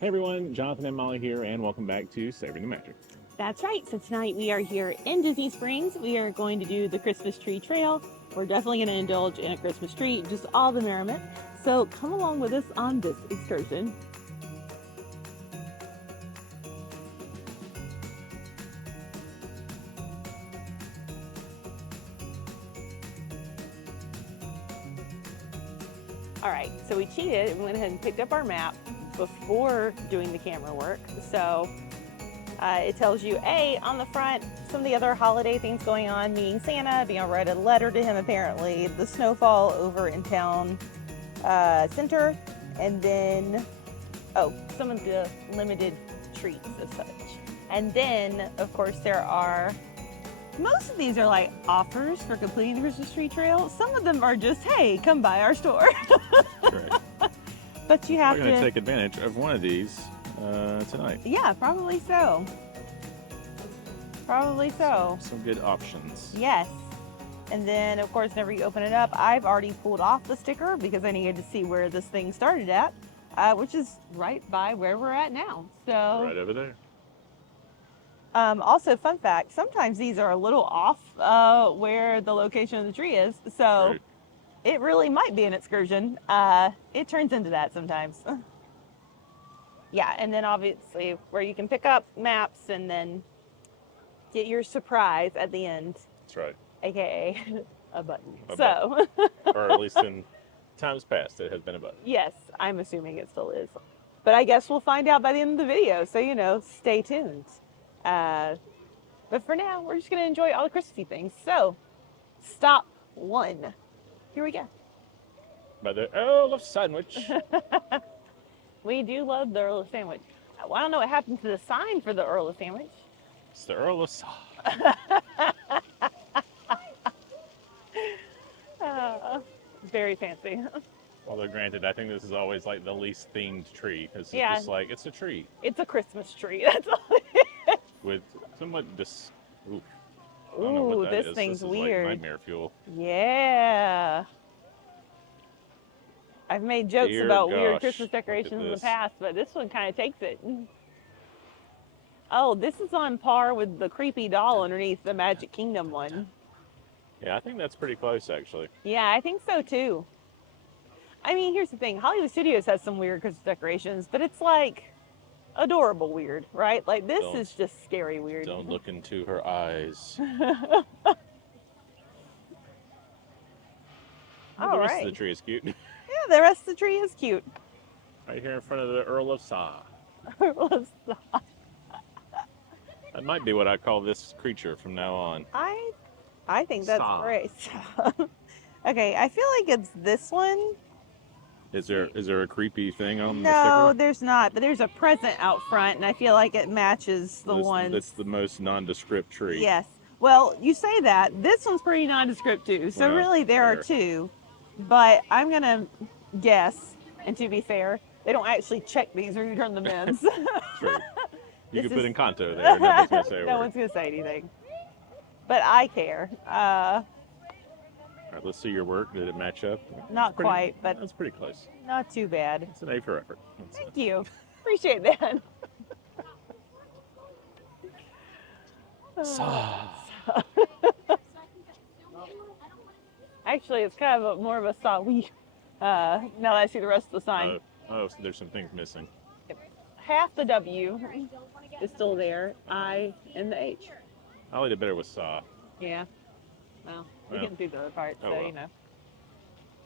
Hey everyone, Jonathan and Molly here, and welcome back to Savoring the Magic. That's right. So tonight we are here in Disney Springs. We are going to do the Christmas tree trail. We're definitely going to indulge in a Christmas tree, just all the merriment. So come along with us on this excursion. All right, so we cheated and went ahead and picked up our map before doing the camera work. So it tells you, on the front, some of the other holiday things going on, meeting Santa, being able to write a letter to him apparently, the snowfall over in town center, and then, some of the limited treats as such. And then, of course, there are, most of these are like offers for completing the Christmas tree trail. Some of them are just, hey, come by our store. Right. But you have We're going to take advantage of one of these tonight. Yeah, probably so. Probably so. Some good options. Yes. And then, of course, whenever you open it up, I've already pulled off the sticker because I needed to see where this thing started at, which is right by where we're at now. So, Right over there. also, fun fact, sometimes these are a little off where the location of the tree is. So, Right. it really might be an excursion. It turns into that sometimes. Yeah, and then obviously where you can pick up maps and then get your surprise at the end, That's right. aka a button. A or at least in times past, it has been a button. Yes, I'm assuming it still is. But I guess we'll find out by the end of the video, so stay tuned. But for now, we're just going to enjoy all the Christmassy things. So, stop one. Here we go. By the Earl of Sandwich. We do love the Earl of Sandwich. Well, I don't know what happened to the sign for the Earl of Sandwich. It's the Earl of Very fancy. Although granted, I think this is always like the least themed tree. It's Yeah. just like, it's a tree. It's a Christmas tree, that's all it is. With somewhat oof. I don't know what Ooh, that this is. thing's This is weird. like nightmare fuel. Yeah. I've made jokes Dear about weird gosh, Christmas look at decorations in the this. past, but this one kind of takes it. Oh, this is on par with the creepy doll underneath the Magic Kingdom one. Yeah, I think that's pretty close actually. Yeah, I think so too. I mean, here's the thing. Hollywood Studios has some weird Christmas decorations, but it's like adorable weird, right? Like this is just scary weird. Don't look into her eyes. All the rest right. of the tree is cute. Yeah, the rest of the tree is cute. Right here in front of the Earl of Sa. That might be what I call this creature from now on. I think that's Sa. great. Okay, I feel like it's this one. Is there a creepy thing on the No, sticker? there's not, but there's a present out front, and I feel like it matches the ones. That's the most nondescript tree. Yes. Well, you say that. This one's pretty nondescript too. So Well, really, there are fair. two, but I'm gonna guess. And to be fair, they don't actually check these or you turn them in. So True. You This could put is- Encanto there. Nobody's gonna say a no word. one's gonna say anything. But I care. All right, let's see your work. Did it match up? Not Pretty- quite, but that's pretty close. not too bad. It's an A for effort. Thank you. Appreciate that. Actually, it's kind of more of a sawi. Now that I see the rest of the sign. So there's some things missing. Half the W is still there. I and the H. I liked it better with Sa. Yeah. Well, we Well. can see the other part, Oh, so well.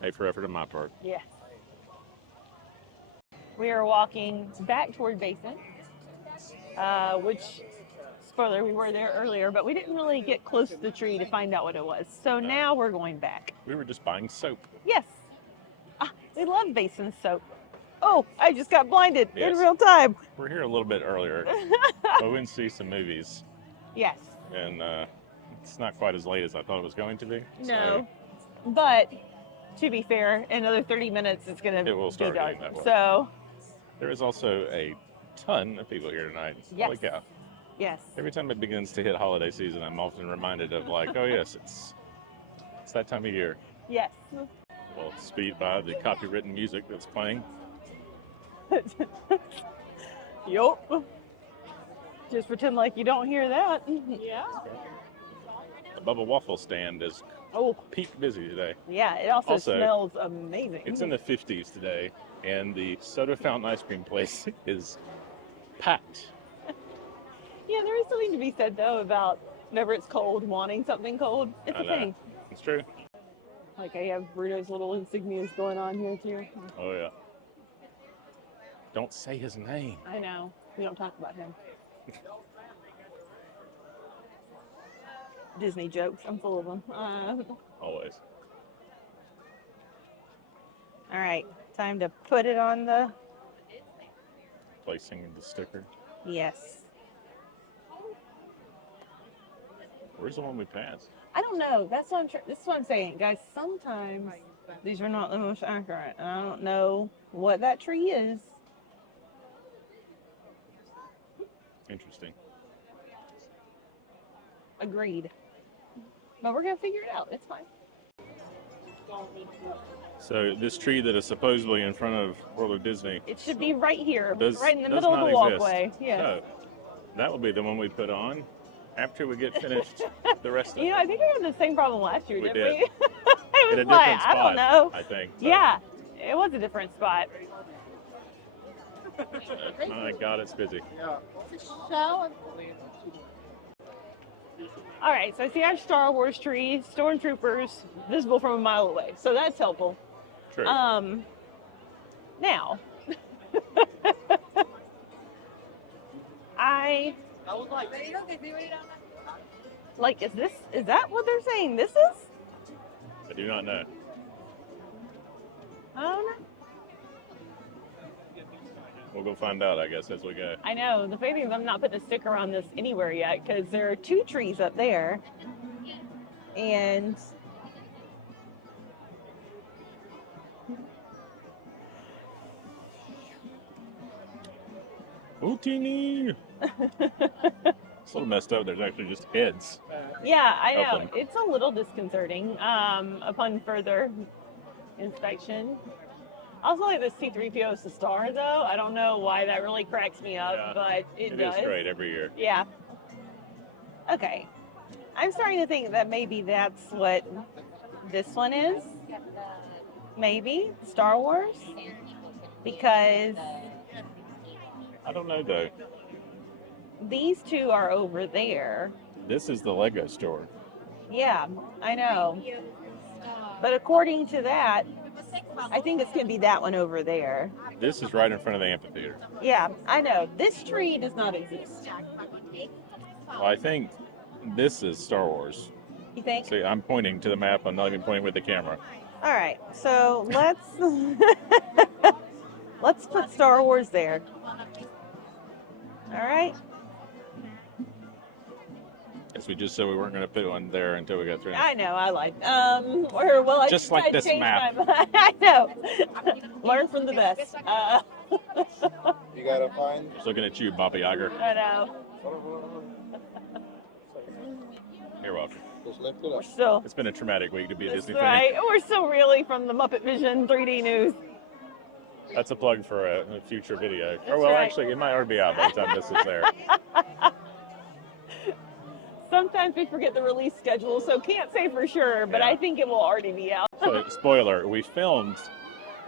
A for effort on my part. Yeah. We are walking back toward Basin, which, spoiler, we were there earlier, but we didn't really get close to the tree to find out what it was. So No. now we're going back. We were just buying soap. Yes. We love Basin soap. Oh, I just got blinded Yes. in real time. We're here a little bit earlier. But we went to see some movies, Yes. and it's not quite as late as I thought it was going to be. No. But to be fair, in another 30 minutes, it's going to It will be start dark. getting that way. So, There is also a ton of people here tonight. Yes. Holy cow. yes. Every time it begins to hit holiday season, I'm often reminded of like, oh yes, it's that time of year. Yes. Well, speed by the copywritten music that's playing. Yup. Just pretend like you don't hear that. Yeah. The Bubba Waffle stand is peak busy today. Yeah, it also smells amazing. It's in the 50s today, and the soda fountain ice cream place is packed. Yeah, there is something to be said, though, about whenever it's cold, wanting something cold. It's a thing. It's true. Like, I have Bruno's little insignias going on here, too. Oh, yeah. Don't say his name. I know. We don't talk about him. Disney jokes. I'm full of them. Always. All right. Time to put it on the... Placing the sticker. Yes. Where's the one we passed? I don't know. This is what I'm saying, guys. Sometimes these are not the most accurate, and I don't know what that tree is. Interesting. Agreed. But we're gonna figure it out. It's fine. So this tree that is supposedly in front of World of Disney. It should be right here, right in the middle of the walkway. Yeah. So that will be the one we put on after we get finished the rest of it. You know, I think we had the same problem last year, didn't we? It was in a different spot, I don't know. I think. So. Yeah, it was a different spot. My God, it's busy. All right, so I see our Star Wars tree, stormtroopers visible from a mile away, so that's helpful. True. Now, is that what they're saying this is? I do not know. I don't know. We'll go find out, I guess, as we go. I know. The funny thing is I'm not putting a sticker on this anywhere yet because there are 2 trees up there. And Oh, teeny! It's a little messed up. There's actually just heads. Yeah, I know. It's a little disconcerting upon further inspection. I also like this C-3PO is the star, though. I don't know why that really cracks me up, but it does. It is great every year. Yeah. Okay. I'm starting to think that maybe that's what this one is. Maybe. Star Wars. Because... I don't know, though. These 2 are over there. This is the Lego store. Yeah, I know. But according to that, I think it's going to be that one over there. This is right in front of the amphitheater. Yeah, I know. This tree does not exist. Well, I think this is Star Wars. You think? See, I'm pointing to the map. I'm not even pointing with the camera. All right, so let's let's put Star Wars there. All right. Yes, we just said we weren't going to put one there until we got through. I know, I lied. I just like this map. I know. Learn from the best. You gotta find. Just looking at you, Bobby Iger. I know. You're welcome. Just lift it up. It's been a traumatic week to be a Disney fan. Right. We're still really from the Muppet Vision 3D news. That's a plug for a future video. That's Actually, it might already be out by the time this is there. Sometimes we forget the release schedule, so can't say for sure, but I think it will already be out. So, spoiler, we filmed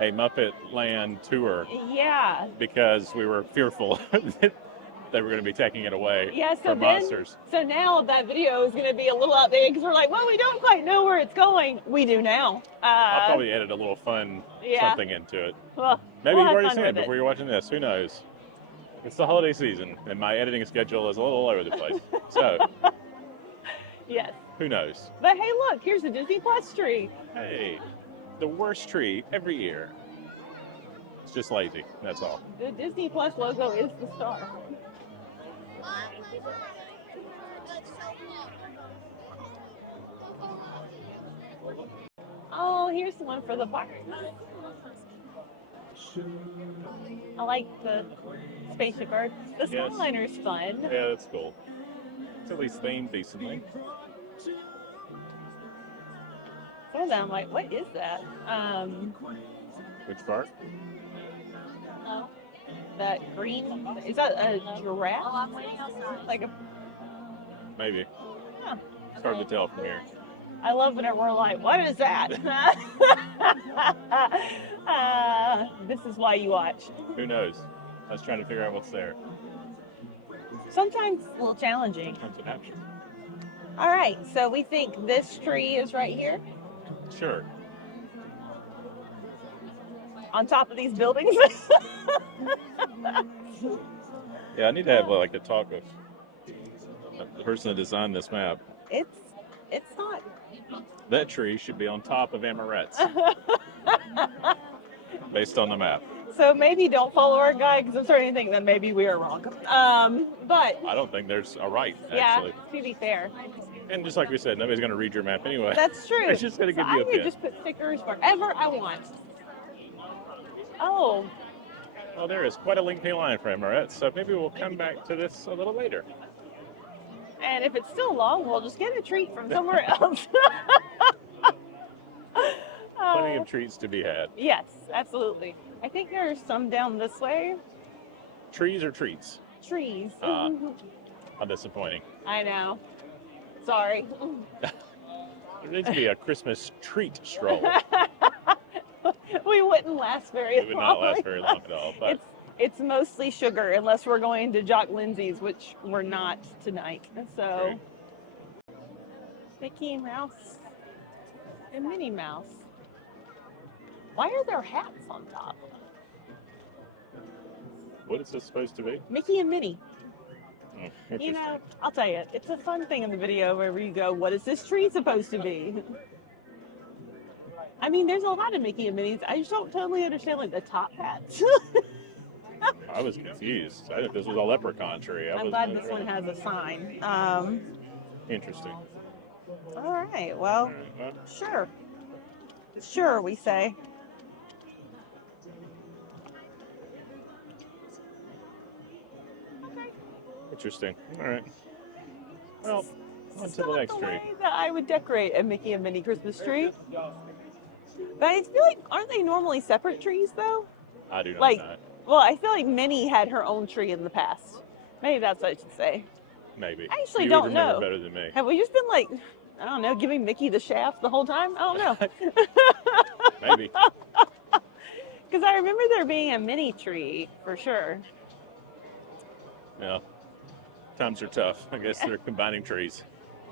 a Muppet Land tour. Yeah. Because we were fearful that they were going to be taking it away from monsters. So now that video is going to be a little outdated because we're like, well, we don't quite know where it's going. We do now. I'll probably edit a little fun something into it. Well, maybe you've already seen it before you're watching this. Who knows? It's the holiday season, and my editing schedule is a little all over the place. So, yes. Who knows? But hey, look, here's the Disney Plus tree. Hey, the worst tree every year. It's just lazy. That's all. The Disney Plus logo is the star. Oh, here's the one for the park. I like the spaceship bird. The Skyliner's fun. Yeah, that's cool. It's at least themed decently. Some of them, I'm like, what is that? Which part? Oh. that green, is that a giraffe? Like a, Maybe. huh. It's hard to tell from here. I love whenever we're like, what is that? This is why you watch. Who knows? I was trying to figure out what's there. Sometimes it's a little challenging. That's what happens. All right, so we think this tree is right here Sure. on top of these buildings. Yeah, I need to have like a talk with the person that designed this map. It's not. That tree should be on top of Amarettes, based on the map. So maybe don't follow our guide because I'm starting to think that maybe we are wrong. But I don't think there's a right, yeah, actually. to be fair, And just like we said, nobody's going to read your map anyway. that's true. It's just going to So give you I a could pin. just put stickers wherever I want. Oh, Well, there is quite a lengthy line for Amarettes, so maybe we'll come back to this a little later. and if it's still long, we'll just get a treat from somewhere else. Plenty Oh. of treats to be had. Yes, absolutely. I think there's some down this way. Trees or treats? Trees. How disappointing. I know. Sorry. There needs to be a Christmas treat stroll. We wouldn't last very long. It would not last very long at all. But It's mostly sugar unless we're going to Jock Lindsay's, which we're not tonight. So Mickey Mouse and Minnie Mouse. Why are there hats on top? what is this supposed to be? Mickey and Minnie. Oh, You interesting. know, I'll tell you, it's a fun thing in the video where you go, what is this tree supposed to be? I mean, there's a lot of Mickey and Minnie's. I just don't totally understand, like, the top hats. I was confused. I thought this was a leprechaun tree. I'm glad this one has a sign. Interesting. All right, well, All right, well, sure. Sure, we say. interesting. All right. Well, on to the Not next the tree. way that I would decorate a Mickey and Minnie Christmas tree. But I feel like, aren't they normally separate trees, though? I do not Like- know. Well, I feel like Minnie had her own tree in the past. Maybe that's what I should say. Maybe. I actually You don't would remember know. better than me. Have we just been like, I don't know, giving Mickey the shaft the whole time? I don't know. Maybe. Because I remember there being a mini tree for sure. Yeah. Times are tough. I guess they're combining trees.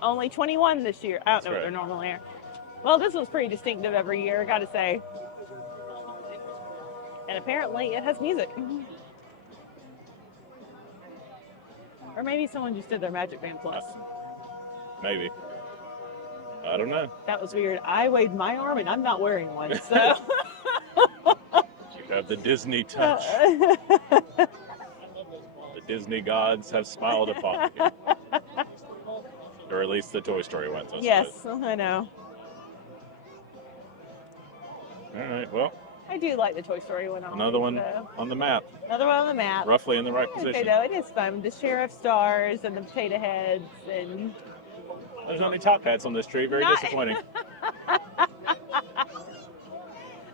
Only 21 this year. I don't That's know what right. they're normally are. Well, this one's pretty distinctive every year, I gotta say. And apparently it has music. Or maybe someone just did their MagicBand Plus. Maybe. I don't know. That was weird. I waved my arm and I'm not wearing one, so. You have the Disney touch. The Disney gods have smiled upon you. Or at least the Toy Story ones. I Yes, I know. suppose. All right. Well, I do like the Toy Story one. another one So. on the map. Another one on the map. Roughly in the right Okay, position. though, it is fun. The sheriff stars and the potato heads and There's only top hats on this tree. Very Not- disappointing.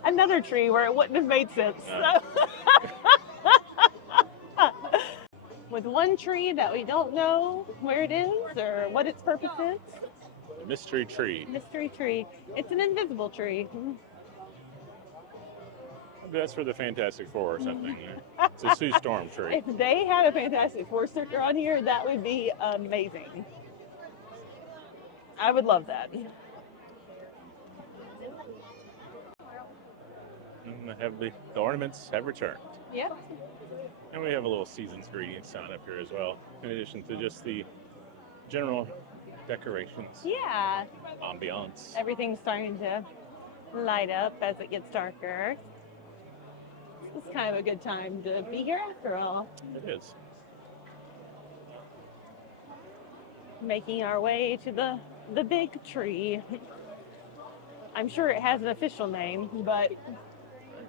another tree where it wouldn't have made sense. No. With one tree that we don't know where it is or what its purpose is. Mystery tree. Mystery tree. It's an invisible tree. Maybe that's for the Fantastic Four or something. It's a Sue Storm tree. If they had a Fantastic Four sticker on here, that would be amazing. I would love that. And the ornaments have returned. Yep. And we have a little season's greetings sign up here as well, in addition to just the general decorations, Yeah. ambiance. Everything's starting to light up as it gets darker. It's kind of a good time to be here after all. It is. Making our way to the big tree. I'm sure it has an official name, but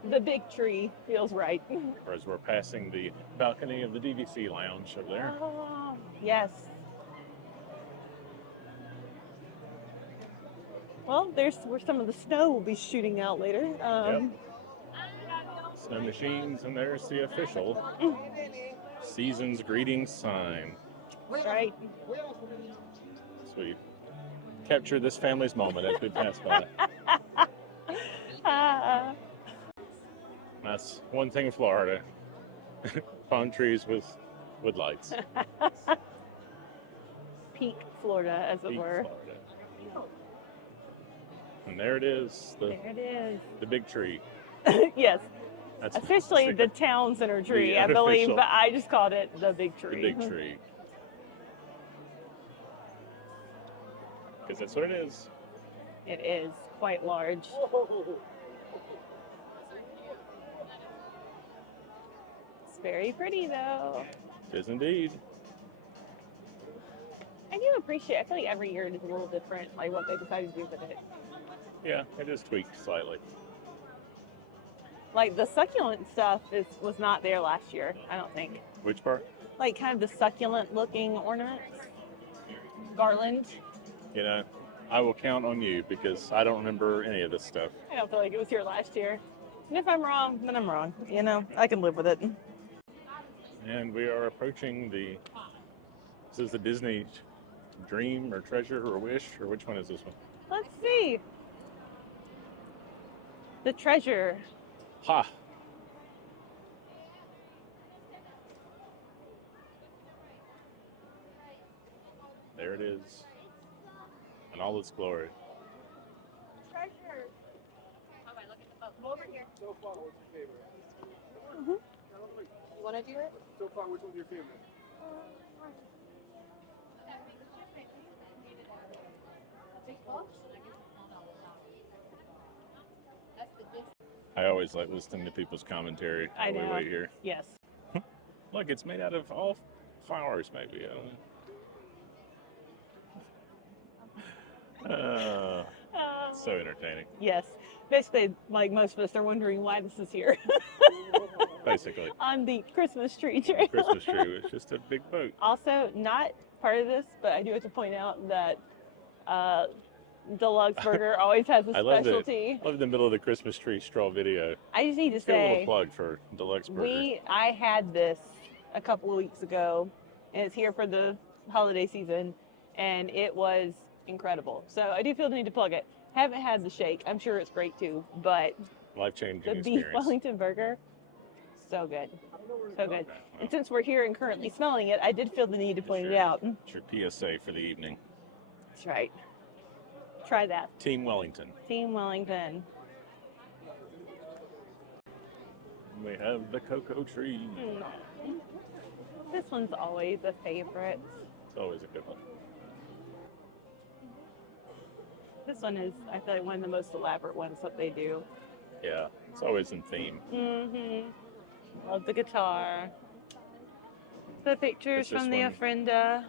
the big tree feels right. Or as we're passing the balcony of the DVC lounge over there. Oh, yes. Well, there's where some of the snow will be shooting out later. snow machines, and there's the official season's greetings sign. That's right. So we capture this family's moment as we pass by. That's one thing in Florida. Palm trees with lights. Peak Florida, as it Peak were. Florida. And there it is. There it is. The big tree. Yes. That's Officially the town center tree, I believe, unofficial- but I just called it the big the tree. big tree. Because that's what it is. It is quite large. It's very pretty, though. It is indeed. I do appreciate. I feel like every year it is a little different, like what they decide to do with it. Yeah, it is tweaked slightly. Like the succulent stuff was not there last year. I don't think. Which part? Like kind of the succulent-looking ornaments, garland. You know, I will count on you because I don't remember any of this stuff. I don't feel like it was here last year. And if I'm wrong, then I'm wrong. You know, I can live with it. And we are approaching this is the Disney Dream or Treasure or Wish, or which one is this one? Let's see. The treasure. Ha! There it is. In all its glory. Treasure. So far, what's your favorite? You want to do it? So far, which one's your favorite? I always like listening to people's commentary I while we know. wait here. Yes. Look, it's made out of all flowers, maybe. I don't know. So entertaining, Yes. Basically, like most of us are wondering why this is here basically. on the Christmas tree trail. Christmas tree was just a big boat. Also, not part of this, but I do have to point out that Deluxe Burger always has a I love specialty. the middle of the Christmas tree Stroll video. I just need to Let's get a little say, plug for Deluxe Burger. I had this a couple of weeks ago, and it's here for the holiday season, and it was incredible. So I do feel the need to plug it. Haven't had the shake. I'm sure it's great too, but Life-changing the beef experience. Wellington burger, so good. So good. Okay, well, And since we're here and currently smelling it, I did feel the need to point it Sure. out. it's your PSA for the evening. That's right. Try that. Team Wellington. Team Wellington. We have the Coco tree. This one's always a favorite. It's always a good one. This one is, I feel like, one of the most elaborate ones that they do. Yeah, it's always in theme. Mm-hmm. Love the guitar. The pictures Is this from the one- ofrenda.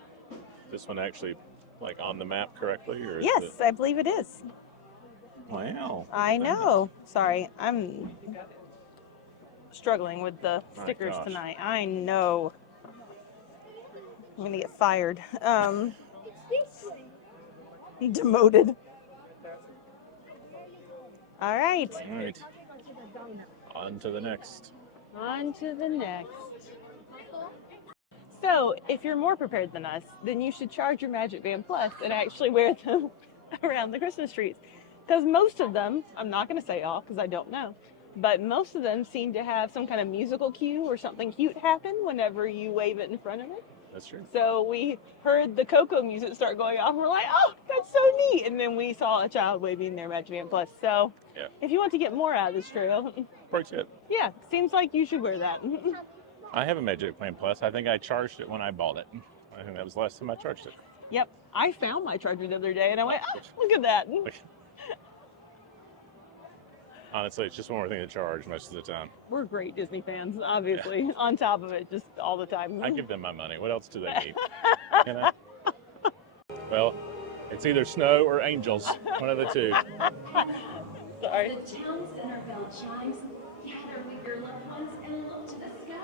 This one actually, like, on the map correctly, or is Yes, it? I believe it is. Wow. I know. Sorry, I'm struggling with the My stickers gosh. tonight. I know. I'm gonna get fired. Demoted. All right, All right. On to the next. on to the next. So, if you're more prepared than us, then you should charge your MagicBand Plus and actually wear them around the Christmas trees. Because most of them, I'm not going to say all because I don't know, but most of them seem to have some kind of musical cue or something cute happen whenever you wave it in front of it. That's true. So we heard the Coco music start going off, and we're like, oh, that's so neat. And then we saw a child waving their MagicBand Plus. So Yeah. if you want to get more out of this trail, Pro tip. yeah, seems like you should wear that. I have a MagicBand Plus. I think I charged it when I bought it. I think that was the last time I charged it. Yep, I found my charger the other day, and I went, oh, look at that. Honestly, it's just one more thing to charge most of the time. We're great Disney fans, obviously, on top of it, just all the time. I give them my money. What else do they need? You know? Well, it's either snow or angels. One of the two. Sorry. The town center bell chimes. Gather with your loved ones and look to the sky.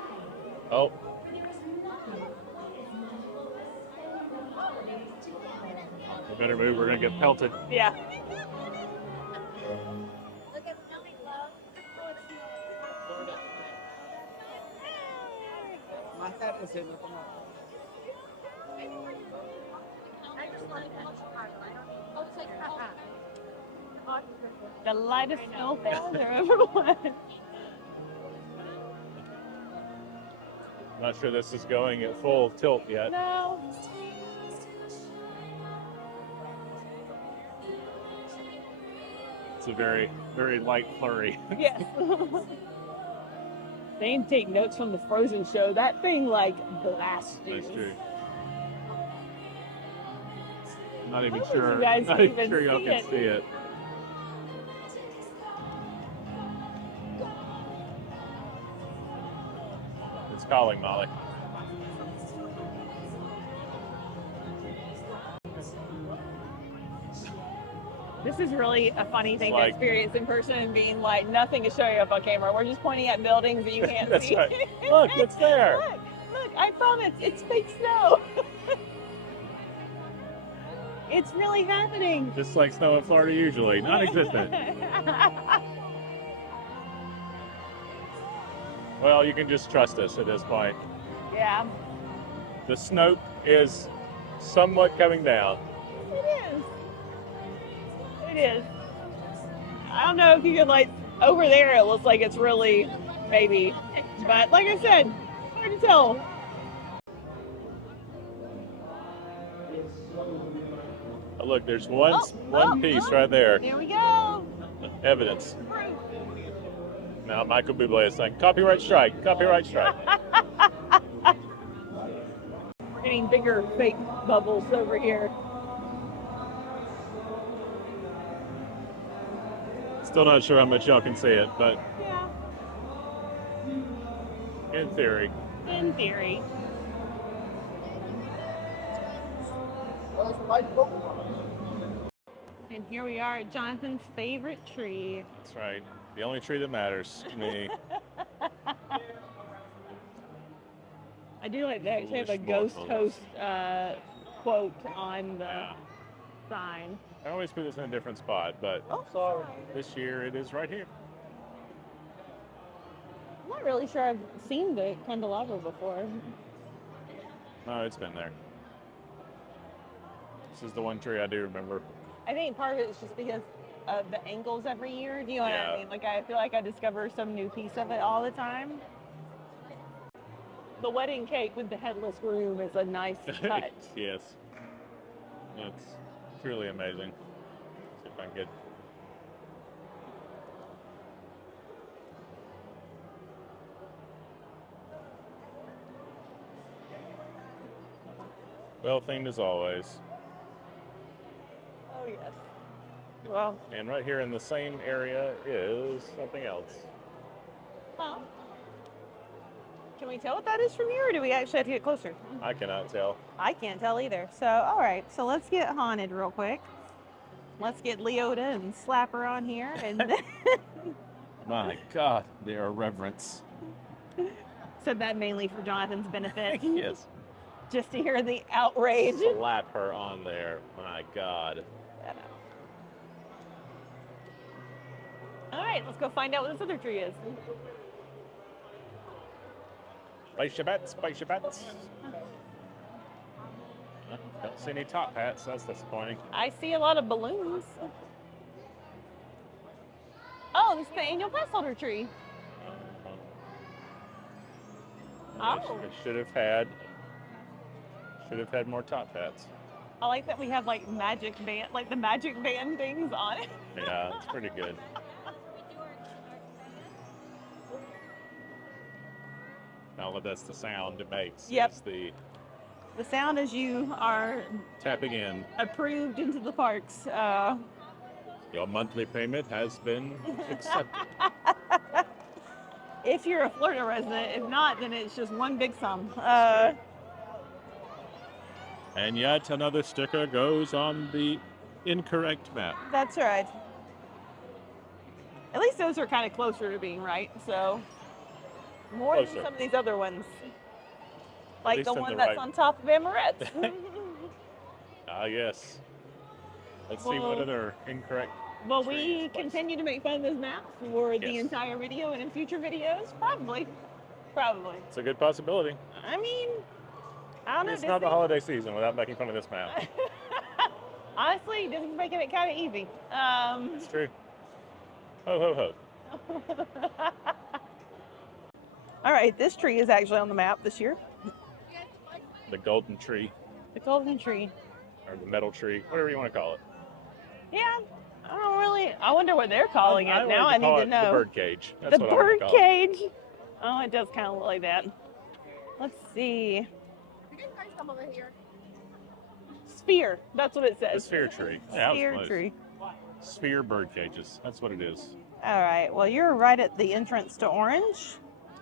Oh, For there is nothing quite as magical as spending the holidays together. we better move. We're going to get pelted. Yeah. Look at snowing, love. Oh, it's snowing. The lightest snowfall there ever was. Not sure this is going at full tilt yet. No. It's a very, very light flurry. Yes. They didn't take notes from the Frozen show. That thing like blasted. That's true. Not even I don't think sure. you guys Not can even sure y'all see can it. see it. It's calling, Molly. This is really a funny thing Like- to experience in person and being like, nothing is showing up on camera. We're just pointing at buildings that you can't That's see. right. Look, it's there. Look, I promise, it's fake snow. It's really happening. Just like snow in Florida usually, non-existent. Well, you can just trust us at this point. Yeah, The snow is somewhat coming down. it is. It is. I don't know if you could like, over there it looks like it's really, maybe. But like I said, hard to tell. Oh, look, there's one piece right there. Here we go. Evidence. Now Michael Bublé is saying, copyright strike, copyright strike. We're getting bigger fake bubbles over here. Still not sure how much y'all can see it, but Yeah, in theory. in theory. And here we are at Jonathan's favorite tree. That's right. The only tree that matters to me. I do like that. They have a Foolish ghost mortals. host quote on the Yeah. sign. I always put this in a different spot, but Oh, sorry. this year it is right here. I'm not really sure I've seen the candelabra before. No, it's been there. This is the one tree I do remember. I think part of it is just because of the angles every year. Do you know what Yeah. I mean? Like, I feel like I discover some new piece of it all the time. The wedding cake with the headless groom is a nice touch. Yes. It's truly amazing. See if I can get. Well themed as always. Oh, yes. Well, And right here in the same area is something else. well, can we tell what that is from here, or do we actually have to get closer? I cannot tell. I can't tell either. So, all right. So let's get haunted real quick. Let's get Leota and Slapper on here, and My God, their reverence. said that mainly for Jonathan's benefit. Yes. Just to hear the outrage. Slap her on there. My God. All right, let's go find out what this other tree is. Place your bets, place your bets. Don't see any top hats, that's disappointing. I see a lot of balloons. Oh, this is the annual pass holder tree. Oh. It should have had more top hats. I like that we have like MagicBand, like the MagicBand things on it. Yeah, it's pretty good. Now that's the sound it makes. Yep. It's the The sound as you are tapping in. approved into the parks. Your monthly payment has been accepted. If you're a Florida resident, if not, then it's just one big sum. And yet another sticker goes on the incorrect map. That's right. At least those are kind of closer to being right, so more than Closer. some of these other ones. Like least the in one the that's right- on top of Amaret's. Ah, yes. Let's see what Well- other incorrect. Will trees we place. continue to make fun of those maps for the Yes. entire video and in future videos? Probably. Probably. It's a good possibility. I mean, I don't know. It's not the Disney- holiday season without making fun of this map. Honestly, Disney's making it kind of easy. It's true. Ho, ho, ho. All right, this tree is actually on the map this year. The golden tree, The golden tree. or the metal tree, whatever you want to call it. Yeah, I don't really. I wonder what they're calling it now. I need call to it know. the bird cage. That's The what I want bird to call it. cage. Oh, it does kind of look like that. Let's see. Sphere. That's what it The says. sphere tree. Yeah, I was Sphere close. tree. Sphere bird cages. That's what it is. All right. Well, you're right at the entrance to Orange,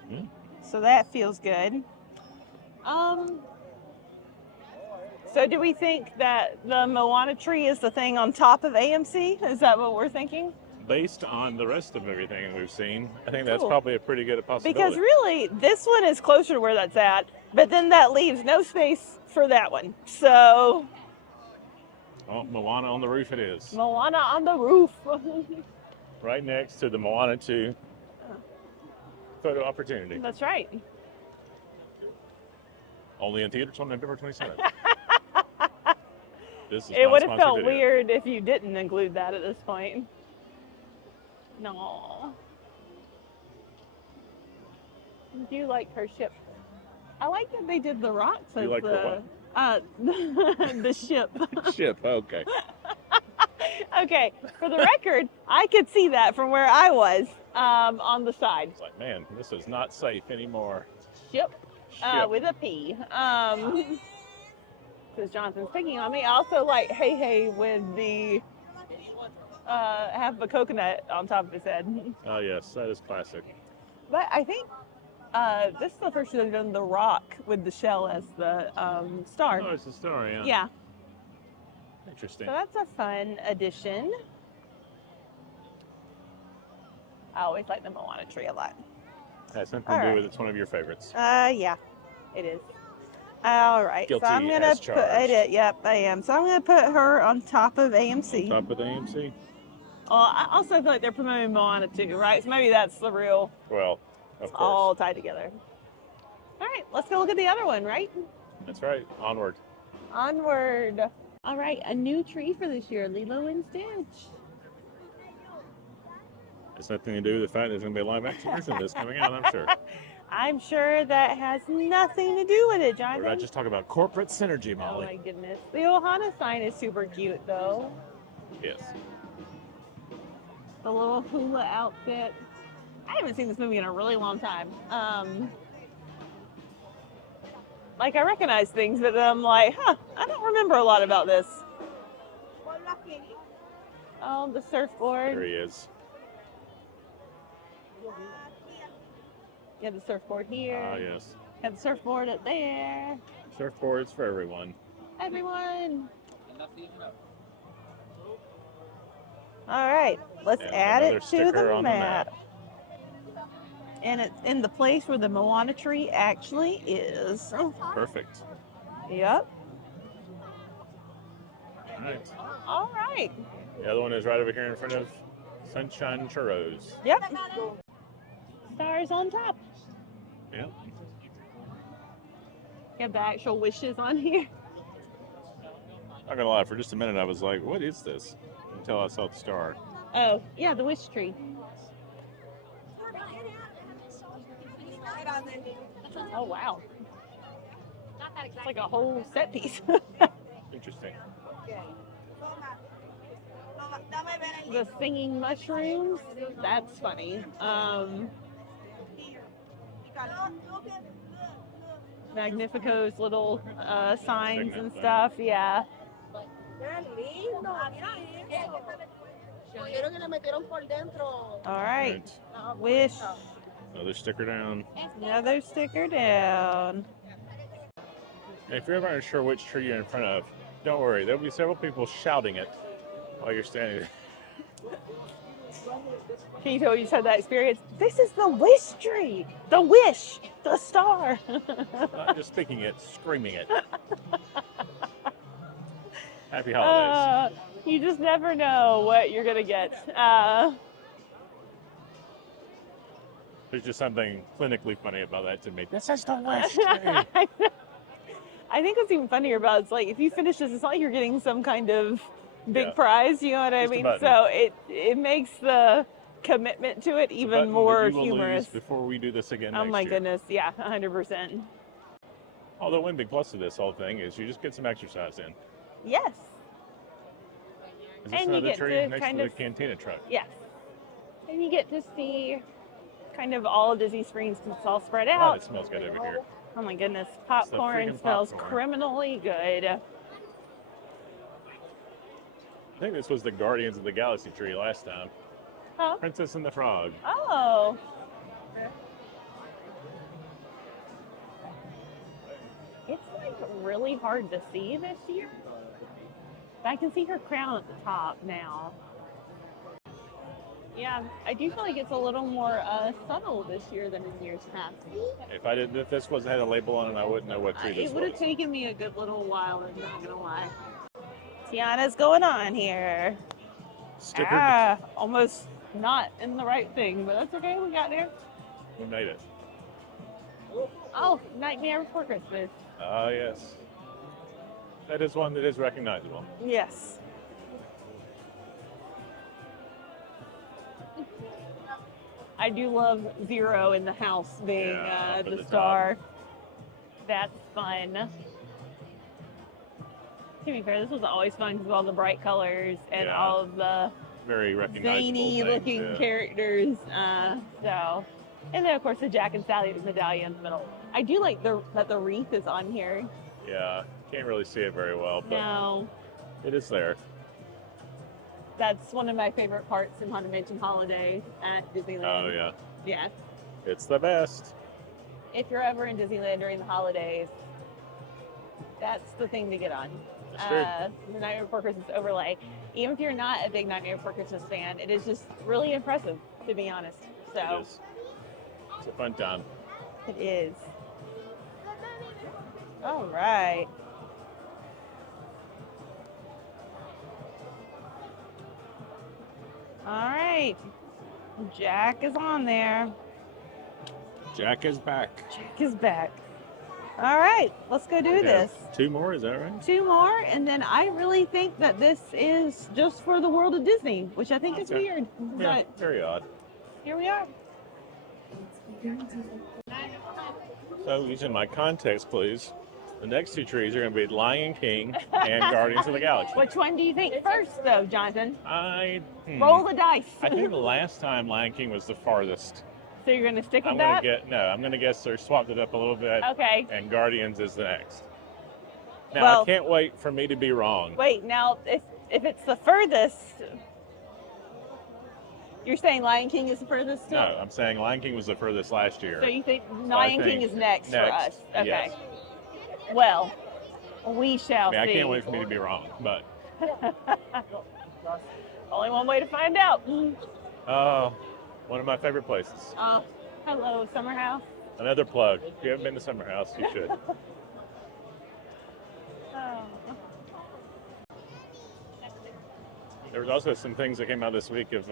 Hmm. so that feels good. So do we think that the Moana tree is the thing on top of AMC? Is that what we're thinking? Based on the rest of everything we've seen, I think that's Cool. probably a pretty good possibility. Because really, this one is closer to where that's at, but then that leaves no space for that one. So Oh, Moana on the roof it is. Moana on the roof. Right next to the Moana 2 photo opportunity. That's right. Only in theaters on November 27th. This is It not would a have sponsored felt video. weird if you didn't include that at this point. No. Do you like her ship? I like that they did the rocks as You like the her the ship. Ship, okay. Okay, for the record, I could see that from where I was on the side. It's like, man, this is not safe anymore. Ship. Ship. With a P. Because Jonathan's picking on me. I also like Hey Hey with the have a coconut on top of his head. Oh, yes, that is classic. But I think this is the first time they've done the rock with the shell as the star. Oh, it's a story, yeah. Yeah. Interesting. So that's a fun addition. I always like the Moana tree a lot. Has something All to do right. with it's one of your favorites. Yeah, it is. All right, Guilty so I'm gonna as put charged. it. Yep, I am. So I'm gonna put her on top of AMC. Top of the AMC? Well, I also feel like they're promoting Moana too, right? So maybe that's the real, Well, of course. all tied together. All right, let's go look at the other one, right? That's right. Onward. Onward. All right, a new tree for this year, Lilo and Stitch. It's nothing to do with the fact there's going to be a live action version of this coming out, I'm sure. I'm sure that has nothing to do with it, We're Jonathan. not just talking about corporate synergy, Oh Molly. my goodness. The Ohana sign is super cute though. Yes. The little hula outfit. I haven't seen this movie in a really long time. Like I recognize things, but then I'm like, I don't remember a lot about this. Oh, the surfboard. There he is. You have the surfboard here. Ah, yes. Have the surfboard up there. Surfboards for everyone. Everyone. All right, let's And add another it to sticker the on the map. And it's in the place where the Moana tree actually is. Perfect. Yep. All right. All right. The other one is right over here in front of Sunshine Churros. Yep. Stars on top. Yep. Have the actual wishes on here. Not gonna lie, for just a minute I was like, what is this? Until I saw the star. Oh, yeah, the wish tree. Oh, wow. It's like a whole set piece. Interesting. The singing mushrooms, that's funny. Magnifico's little signs and Signet stuff, yeah. All right, wish. Another sticker down. Another sticker down. And if you're ever unsure which tree you're in front of, don't worry. There'll be several people shouting it while you're standing there. Can you tell you just had that experience? This is the wish tree. The wish. The star. Not just speaking it, screaming it. Happy holidays. You just never know what you're going to get. There's just something clinically funny about that to me. This is the worst tree. I think what's even funnier about it's like if you finish this, it's not like you're getting some kind of big Yeah. prize. You know what I Just a mean? button. So it makes the commitment to it The even button that more you will humorous. lose before we do this again Oh next my year. goodness, yeah, 100%. Although one big plus of this whole thing is you just get some exercise in. Yes, Is this And you another get tree to next kind to the of- cantina truck? yes. And you get to see kind of all of Disney Springs because it's all spread God, out. it smells good over here. Oh my goodness, the popcorn freaking smells popcorn. criminally good. I think this was the Guardians of the Galaxy tree last time. Oh, Princess and the Frog. oh. It's like really hard to see this year. I can see her crown at the top now. Yeah, I do feel like it's a little more subtle this year than in years past. If this wasn't had a label on it, I wouldn't know what tree this It would have was. taken me a good little while, I'm not gonna lie. Tiana's going on here. Stickered. Almost not in the right thing, but that's okay, we got there. We made it. Oh, Nightmare Before Christmas. Ah, yes. That is one that is recognizable. Yes. I do love Zero in the house being Yeah, up at the the star. That's fun. To be fair, this was always fun because of all the bright colors and Yeah. all of the Very recognizable. zany things, looking yeah. characters. So, and then of course the Jack and Sally medallion in the middle. I do like that the wreath is on here. Yeah, can't really see it very well, but No, it is there. that's one of my favorite parts in Haunted Mansion Holiday at Disneyland. Oh, yeah. Yeah. It's the best. If you're ever in Disneyland during the holidays, that's the thing to get on. That's true. The Nightmare Before Christmas overlay. Even if you're not a big Nightmare Before Christmas fan, it is just really impressive, to be honest. It So is. It's a fun time. it is. All right. All right. Jack is on there. Jack is back. Jack is back. All right, let's go do We have this. 2 more, is that right? 2 more, and then I really think that this is just for the world of Disney, which I think is Okay. weird. Yeah, But very odd. here we are. So, using my context clues, the next 2 trees are going to be Lion King and Guardians of the Galaxy. Which one do you think first, though, Jonathan? Roll the dice. I think the last time Lion King was the farthest. So you're going to stick with I'm that? going to guess they swapped it up a little bit, Okay. and Guardians is the next. Now, Well- I can't wait for me to be wrong. Wait, now, if it's the furthest, you're saying Lion King is the furthest? No, I'm saying Lion King was the furthest last year. So you think Lion King think is next for next, us? Okay. yes. Well, we shall I see. can't wait for me to be wrong, but Only one way to find out. one of my favorite places. Hello, Summer House. Another plug. If you haven't been to Summer House, you should. Oh. There was also some things that came out this week of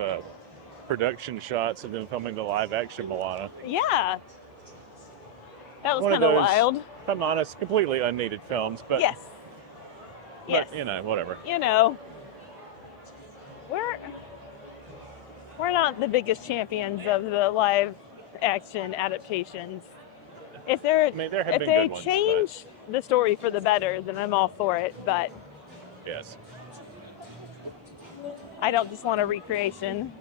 production shots of them filming the live action Moana. Yeah. That was One of kind of those, wild. If I'm honest, completely unneeded films, but, Yes. Yes. but you know, whatever. You know, we're not the biggest champions of the live action adaptations. If they're I mean, there have if been they good ones, change the story for the better, then I'm all for it. But but yes. I don't just want a recreation.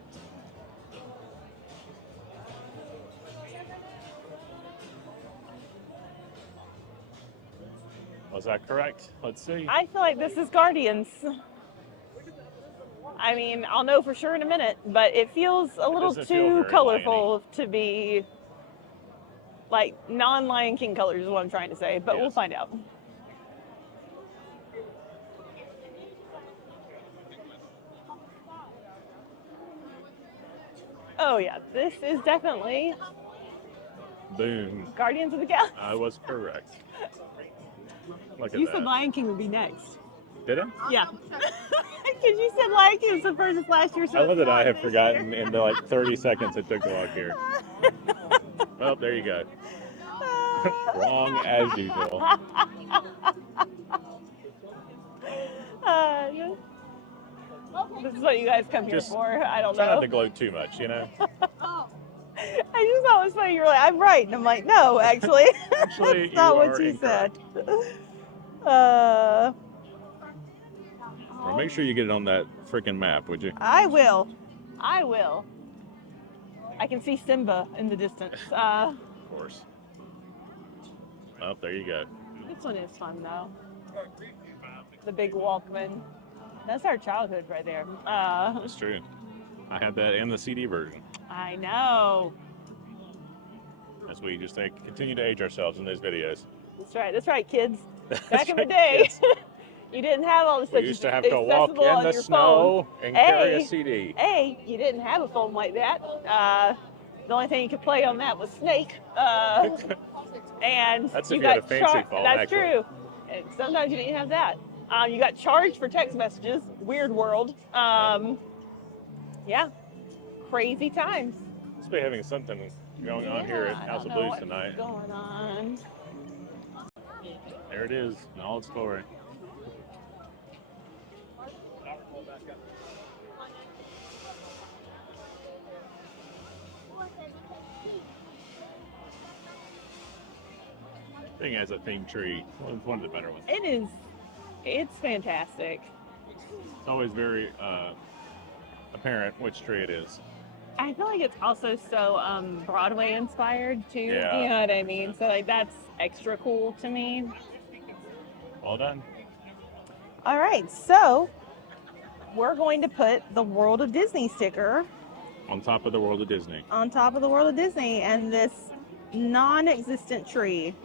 Was that correct? Let's see. I feel like this is Guardians. I mean, I'll know for sure in a minute, but it feels a little doesn't feel too very colorful to be like non-Lion King colors is what I'm trying to say, but we'll Yes. find out. Oh yeah, this is definitely Boom. Guardians of the Galaxy. I was correct. Look at You that. said Lion King would be next. Did I? Yeah. Because you said Lion King was the first last year. So I love it's that I not have this forgotten year. in the 30 seconds it took to walk here. Well, there you go. Wrong as usual. This is what you guys come here Just for. I don't Try not know. to gloat too much, you know? I just thought it was funny. You were like, I'm right. And I'm like, no, actually. Actually, That's not you what are you said. incorrect. Well, make sure you get it on that freaking map, would you? I will. I will. I can see Simba in the distance. Of course. Oh, there you go. This one is fun, though. The big Walkman. That's our childhood right there. That's true. I had that in the CD version. I know. As we just continue to age ourselves in those videos. That's right. That's right, kids. That's Back in the right, day, kids. you didn't have all this We stuff. used to have to walk accessible in on the your snow and carry a Hey. CD. phone. You didn't have a phone like that. The only thing you could play on that was Snake. And That's you if you had a got fancy phone, That's actually. true. And sometimes you didn't have that. You got charged for text messages. Weird world. Yeah. Crazy times. Must be having something going on here at I House don't of know Blues what's tonight. going on. There it is in all its glory. Thing has a themed tree. It's one of the better ones. It is. It's fantastic. It's always very apparent which tree it is. I feel like it's also so Broadway inspired too. Yeah. You know what I mean? So like that's extra cool to me. Well done. All right, so we're going to put the World of Disney sticker On top of the World of Disney. on top of the World of Disney and this non-existent tree.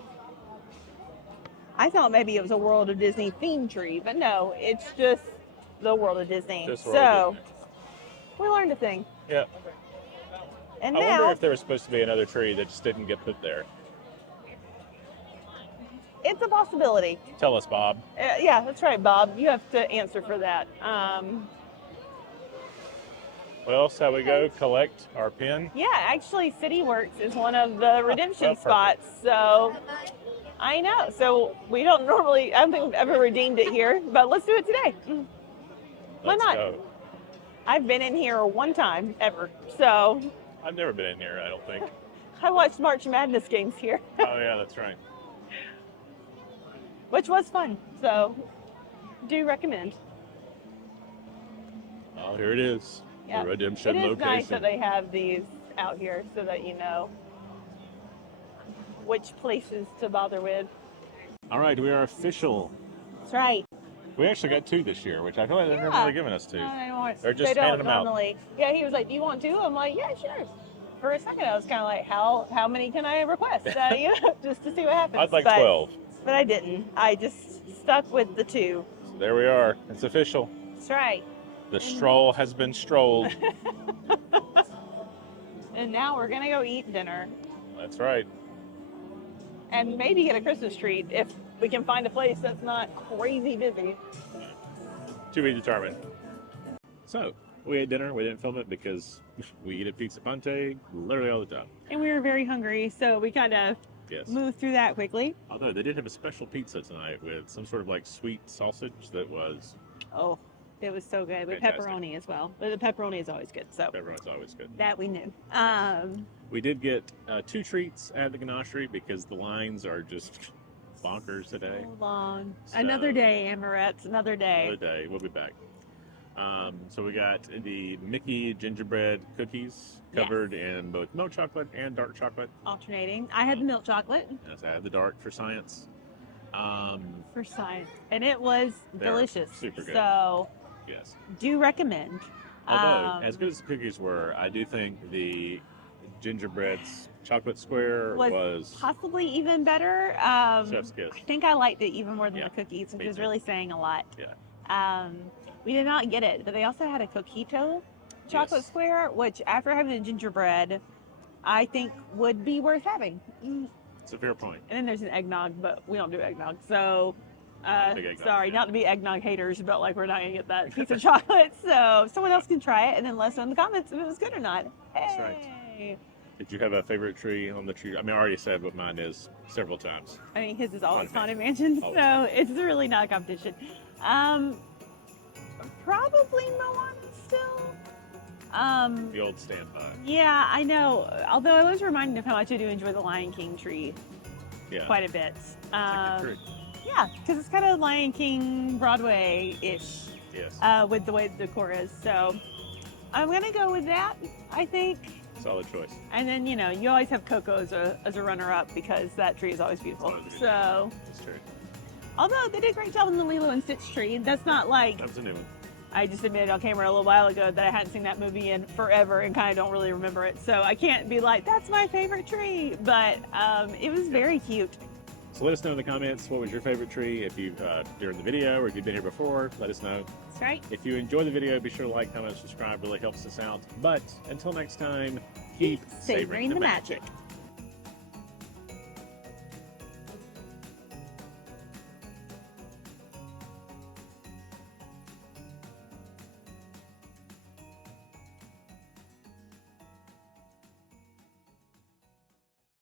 I thought maybe it was a World of Disney themed tree, but no, it's just the World of Disney. Just World so of Disney. we learned a thing. Yeah. And I now wonder if there was supposed to be another tree that just didn't get put there. it's a possibility. Tell us, Bob. Yeah, that's right, Bob. You have to answer for that. Well, so we go collect our pin. Yeah, actually, City Works is one of the redemption perfect. spots. So I know. So we don't normally, I don't think we've ever redeemed it here, but let's do it today. Why Let's not? go. I've been in here one time ever. So I've never been in here, I don't think. I watched March Madness games here, Oh, yeah, that's right. which was fun. So do recommend. Oh, here it is. Yeah. The redemption It is location. nice that they have these out here so that you know which places to bother with. All right, we are official. That's right. We actually got 2 this year, which I feel like they've never Yeah. really given us 2. No, they don't. They're just they handing don't them out. normally. Yeah, he was like, "Do you want 2?" I'm like, "Yeah, sure." For a second, I was kind of like, "How many can I request?" You know, just to see what happens. I'd like but, 12. but I didn't. I just stuck with the 2. So there we are. It's official. That's right. The stroll has been strolled. And now we're gonna go eat dinner That's right. and maybe get a Christmas treat if we can find a place that's not crazy busy. To be determined. So, we ate dinner. We didn't film it because we eat at Pizza Ponte literally all the time. And we were very hungry, so we kind of Yes. moved through that quickly. Although they did have a special pizza tonight with some sort of like sweet sausage that was Oh, it was so good with Fantastic. pepperoni as well. But the pepperoni is always good, so everyone's always good. that we knew. We did get 2 treats at the ganachery because the lines are just bonkers today. So long. So- Another day, Amorettes. Another day. Another day. We'll be back. So we got the Mickey gingerbread cookies covered in both milk chocolate and dark chocolate. Alternating. I had the milk chocolate Yes, I had the dark for science. for science, and it was They're delicious. super good. So Yes. do recommend. Although, as good as the cookies were, I do think the gingerbread's chocolate square was possibly even better. chef's kiss. I think I liked it even more than Yeah, the cookies, which me is too. really saying a lot. Yeah. We did not get it, but they also had a coquito chocolate Yes. square, which after having the gingerbread, I think would be worth having. It's a fair point. And then there's an eggnog, but we don't do eggnog. So, Not a big eggnog sorry, fan. not to be eggnog haters, but like we're not going to get that piece of chocolate. So, someone else can try it and then let us know in the comments if it was good or not. That's right. Hey. Did you have a favorite tree on the tree? I mean, I already said what mine is several times. I mean, his is always Haunted Haunted Mansion, Always. so it's really not a competition. Probably Moana still. The old standby. Yeah, I know. Although I was reminded of how much I do enjoy the Lion King tree Yeah. quite a bit. It's a good tree. Yeah, because it's kind of Lion King Broadway-ish Yes. with the way the decor is. So I'm gonna go with that, I think. Solid choice. And then you always have Coco as a runner-up because that tree is always beautiful. Always a good So, That's true. although they did a great job on the Lilo and Stitch tree, that's not like That was a new one. I just admitted on camera a little while ago that I hadn't seen that movie in forever and kind of don't really remember it. So I can't be like, that's my favorite tree. But it was very cute. So let us know in the comments what was your favorite tree. If you've during the video or if you've been here before, let us know. That's right. If you enjoy the video, be sure to like, comment, subscribe. Really helps us out. But until next time, keep savoring the magic.